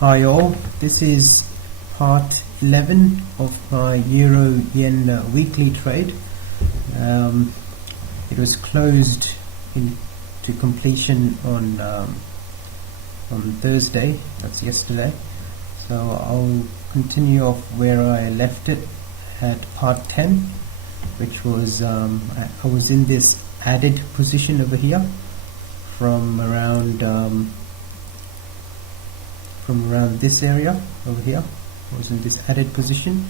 Hi all, this is part 11 of my Euro Yen weekly trade. It was closed to completion on Thursday, that's yesterday. So I'll continue off where I left it at part 10, which was I was in this added position over here from around this area over here. I was in this added position,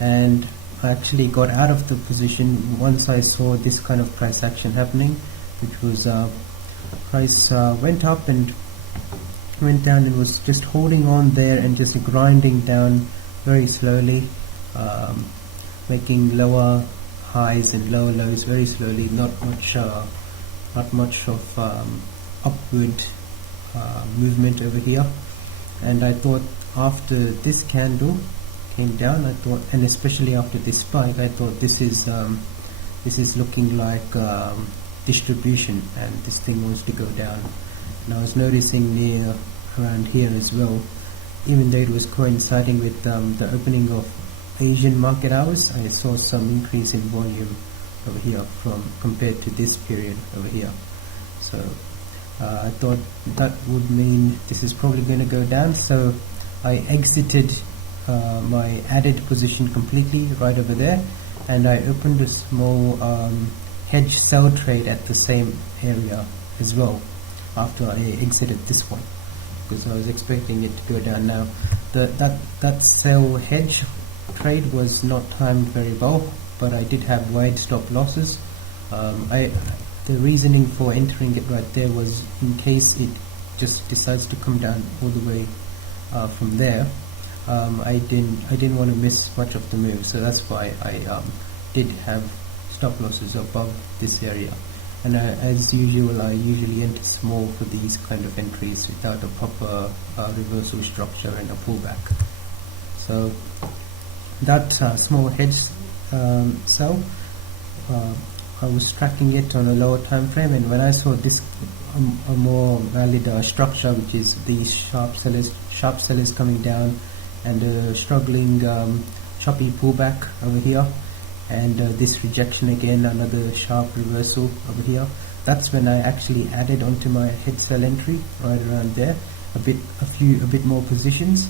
and I actually got out of the position once I saw this kind of price action happening, which was price went up and went down and was just holding on there and just grinding down very slowly, making lower highs and lower lows very slowly, not much of upward movement over here. And I thought after this candle came down, and especially after this spike, I thought this is looking like distribution, and this thing wants to go down. And I was noticing near around here as well, even though it was coinciding with the opening of Asian market hours, I saw some increase in volume over here compared to this period over here. So I thought that would mean this is probably going to go down, so I exited my added position completely right over there, and I opened a small hedge sell trade at the same area as well after I exited this one, because I was expecting it to go down. Now that sell hedge trade was not timed very well, but I did have wide stop losses. The reasoning for entering it right there was in case it just decides to come down all the way from there. I didn't want to miss much of the move, so that's why I did have stop losses above this area. And as usual, I usually enter small for these kind of entries without a proper reversal structure and a pullback. So that small hedge sell, I was tracking it on a lower time frame, and when I saw this a more valid structure, which is these sharp sellers coming down, and a struggling choppy pullback over here, and this rejection again, another sharp reversal over here, that's when I actually added onto my head sell entry right around there, a bit more positions,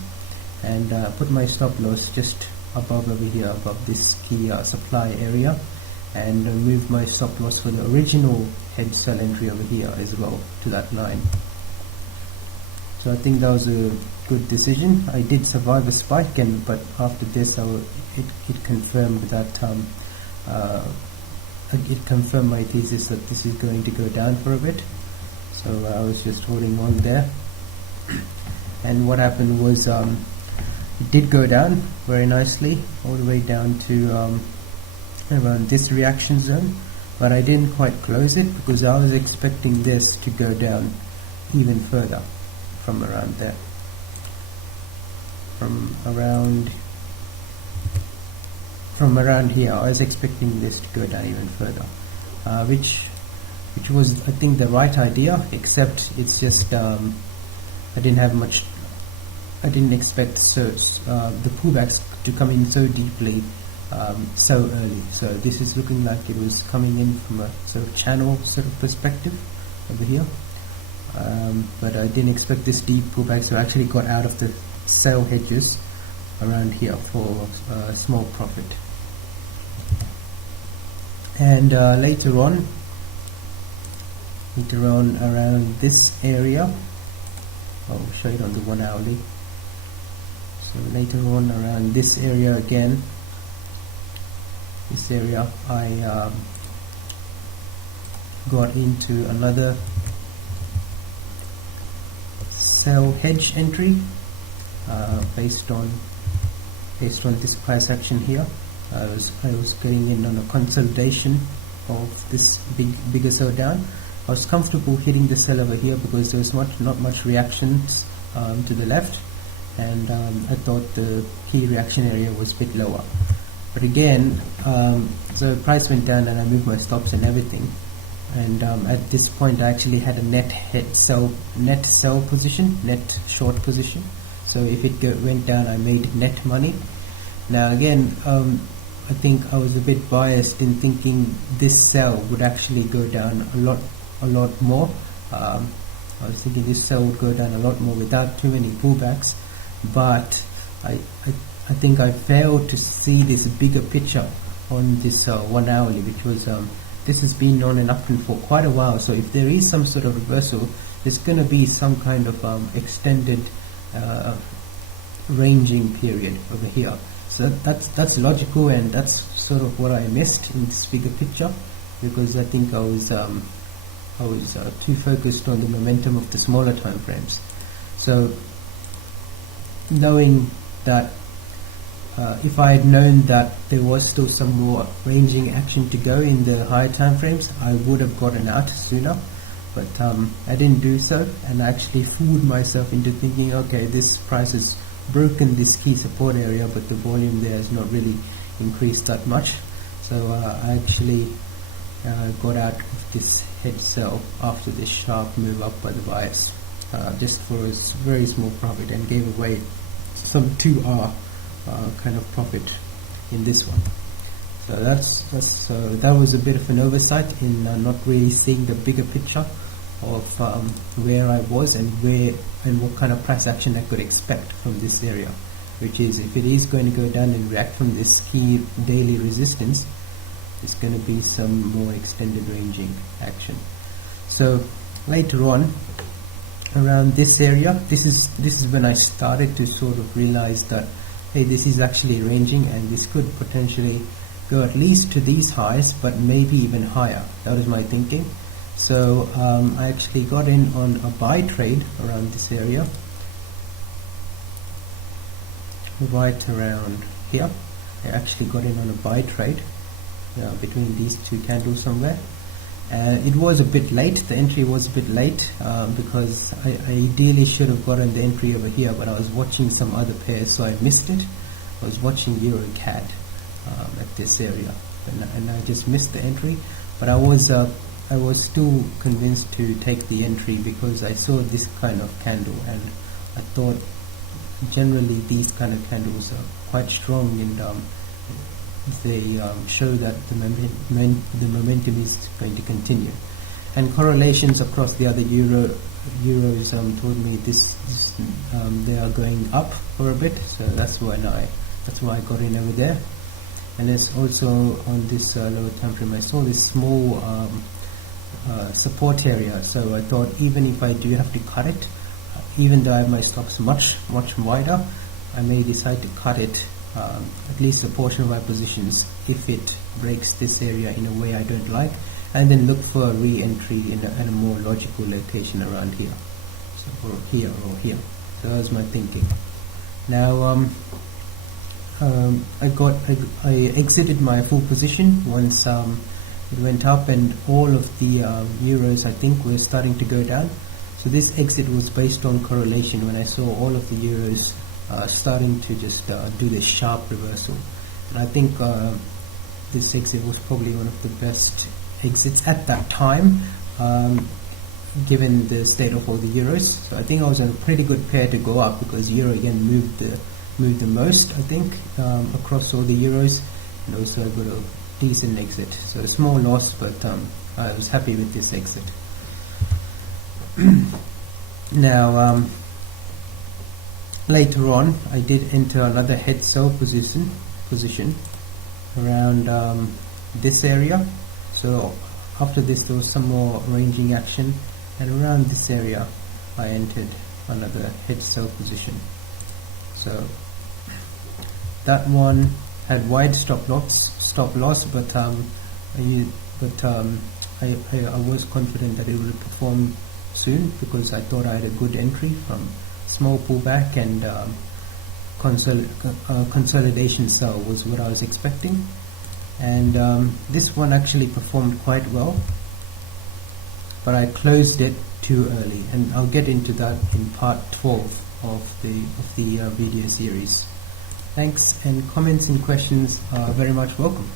and put my stop loss just above over here, above this key supply area, and move my stop loss for the original head sell entry over here as well to that line. So I think that was a good decision. I did survive a spike, but after this it confirmed that it confirmed my thesis that this is going to go down for a bit. So I was just holding on there, and what happened was it did go down very nicely all the way down to around this reaction zone, but I didn't quite close it because I was expecting this to go down even further from around there. From around here, I was expecting this to go down even further, which was, I think, the right idea, except it's just I didn't expect the pullbacks to come in so deeply so early. So this is looking like it was coming in from a sort of channel sort of perspective over here, but I didn't expect this deep pullback, so I actually got out of the sell hedges around here for a small profit. And later on around this area, I'll show it on the 1 hourly. So later on around this area again, this area, I got into another sell hedge entry based on this price action here. I was getting in on a consolidation of this bigger sell down. I was comfortable hitting the sell over here because there was not much reactions to the left, and I thought the key reaction area was a bit lower. But again, so price went down and I moved my stops and everything, and at this point I actually had a net short position, So if it went down, I made net money. Now again, I think I was a bit biased in thinking this sell would actually go down a lot more. I was thinking this sell would go down a lot more without too many pullbacks, but I think I failed to see this bigger picture on this 1 hourly, which was this has been on and up for quite a while. So if there is some sort of reversal, there's going to be some kind of extended ranging period over here. So that's logical, and that's sort of what I missed in this bigger picture, because I think I was too focused on the momentum of the smaller time frames. So knowing that if I had known that there was still some more ranging action to go in the higher time frames, I would have gotten out sooner, but I didn't do so, and I actually fooled myself into thinking, okay, this price has broken this key support area, but the volume there has not really increased that much. So I actually got out of this head sell after this sharp move up by the buyers, just for a very small profit, and gave away some 2R kind of profit in this one. So that was a bit of an oversight in not really seeing the bigger picture of where I was and what kind of price action I could expect from this area, which is, if it is going to go down and react from this key daily resistance, there's going to be some more extended ranging action. So later on, around this area, this is when I started to sort of realize that, hey, this is actually ranging, and this could potentially go at least to these highs, but maybe even higher. That was my thinking. So I actually got in on a buy trade around this area, right around here. I actually got in on a buy trade between these two candles somewhere. It was a bit late, the entry was a bit late, because I ideally should have gotten the entry over here, but I was watching some other pairs, so I missed it. I was watching EURJPY at this area, and I just missed the entry, but I was still convinced to take the entry because I saw this kind of candle, and I thought generally these kind of candles are quite strong, and they show that the momentum is going to continue. And correlations across the other euros told me this they are going up for a bit, so that's why I got in over there. And there's also on this lower time frame, I saw this small support area, so I thought, even if I do have to cut it, even though I have my stops much wider, I may decide to cut it, at least a portion of my positions, if it breaks this area in a way I don't like, and then look for a re-entry in a more logical location around here, so or here. So that was my thinking. Now I exited my full position once it went up, and all of the euros, I think, were starting to go down. So this exit was based on correlation, when I saw all of the euros starting to just do this sharp reversal. And I think this exit was probably one of the best exits at that time, given the state of all the euros. So I think I was on a pretty good pair to go up, because euro again moved the most, I think, across all the euros, and also I got a decent exit. So a small loss, but I was happy with this exit. Now later on, I did enter another head sell position around this area. So after this, there was some more ranging action, and around this area I entered another head sell position. So that one had wide stop loss, but I was confident that it would perform soon, because I thought I had a good entry from small pullback, and consolidation sell was what I was expecting. And this one actually performed quite well, but I closed it too early, and I'll get into that in part 12 of the video series. Thanks, and comments and questions are very much welcome.